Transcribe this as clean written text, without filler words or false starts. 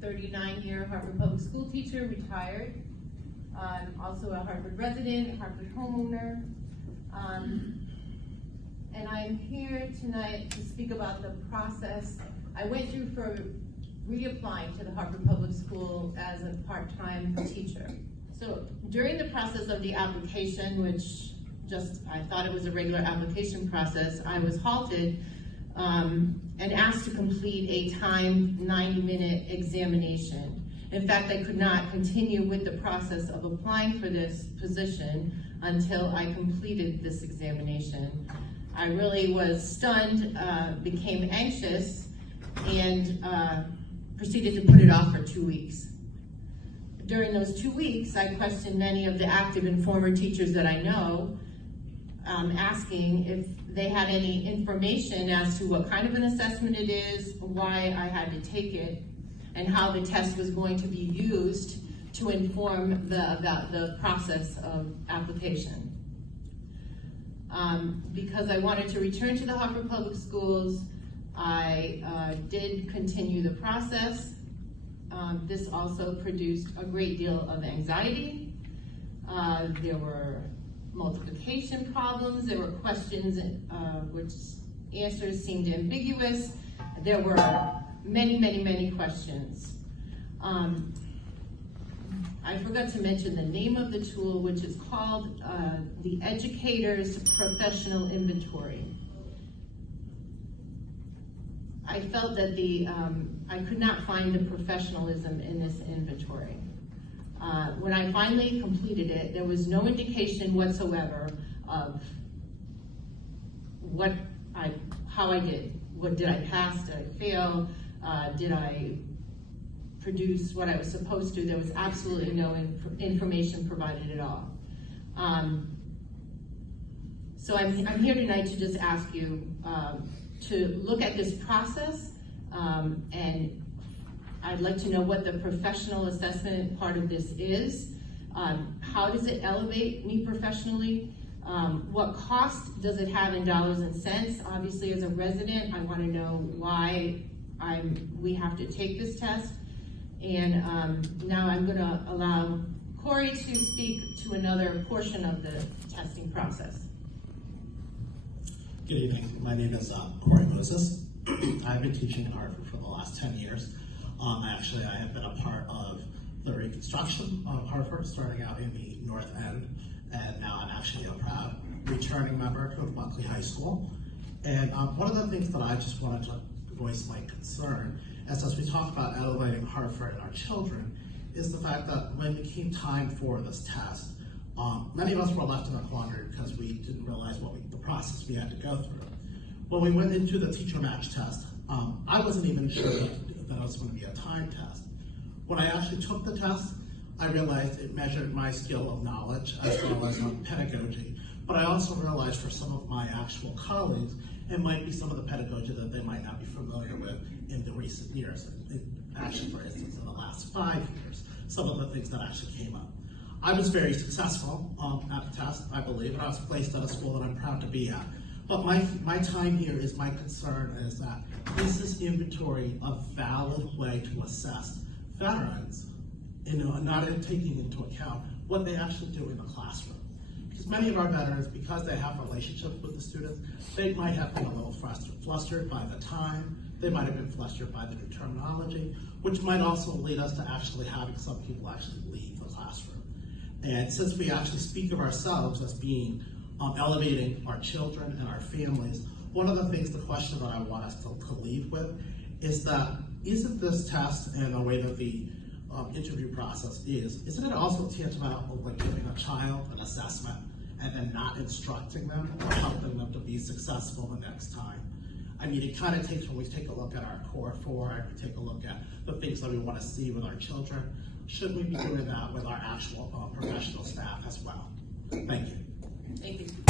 39-year Harvard public school teacher, retired. I'm also a Harvard resident, Harvard homeowner. And I'm here tonight to speak about the process I went through for reapplying to the Harvard Public School as a part-time teacher. So during the process of the application, which I thought it was a regular application process, I was halted and asked to complete a timed 90-minute examination. In fact, I could not continue with the process of applying for this position until I completed this examination. I really was stunned, became anxious, and proceeded to put it off for 2 weeks. During those 2 weeks, I questioned many of the active and former teachers that I know, asking if they had any information as to what kind of an assessment it is, why I had to take it, and how the test was going to be used to inform the process of application. Because I wanted to return to the Harvard Public Schools, I did continue the process. This also produced a great deal of anxiety. There were multiplication problems, there were questions which answers seemed ambiguous. There were many questions. I forgot to mention the name of the tool, which is called the Educator's Professional Inventory. I felt that I could not find the professionalism in this inventory. When I finally completed it, there was no indication whatsoever of how I did. Did I pass? Did I fail? Did I produce what I was supposed to? There was absolutely no information provided at all. So I'm here tonight to just ask you to look at this process, and I'd like to know what the professional assessment part of this is. How does it elevate me professionally? What cost does it have in dollars and cents? Obviously, as a resident, I want to know why we have to take this test. And now I'm going to allow Corey to speak to another portion of the testing process. Good evening. My name is Corey Moses. I've been teaching at Harvard for the last 10 years. Actually, I have been a part of the reconstruction of Harvard, starting out in the North End, and now I'm actually a proud returning member of Buckley High School. And one of the things that I just wanted to voice my concern as we talk about elevating Harvard and our children is the fact that when it came time for this test, many of us were left in a quandary because we didn't realize the process we had to go through. When we went into the teacher match test, I wasn't even sure that it was going to be a time test. When I actually took the test, I realized it measured my skill of knowledge as well as pedagogy, but I also realized for some of my actual colleagues, it might be some of the pedagogy that they might not be familiar with in the recent years. Actually, for instance, in the last 5 years, some of the things that actually came up. I was very successful at the test, I believe, and I was placed at a school that I'm proud to be at. But my time here is my concern is that is this inventory a valid way to assess veterans, not taking into account what they actually do in the classroom. Because many of our veterans, because they have relationships with the students, they might have been a little flustered by the time, they might have been flustered by the new terminology, which might also lead us to actually having some people actually leave the classroom. And since we actually speak of ourselves as being elevating our children and our families, one of the things, the question that I want us to leave with is that isn't this test and the way that the interview process isn't it also tantamount of like giving a child an assessment and then not instructing them or helping them to be successful the next time? I mean, it kind of takes, when we take a look at our core four and we take a look at the things that we want to see with our children, should we be doing that with our actual professional staff as well? Thank you. Thank you.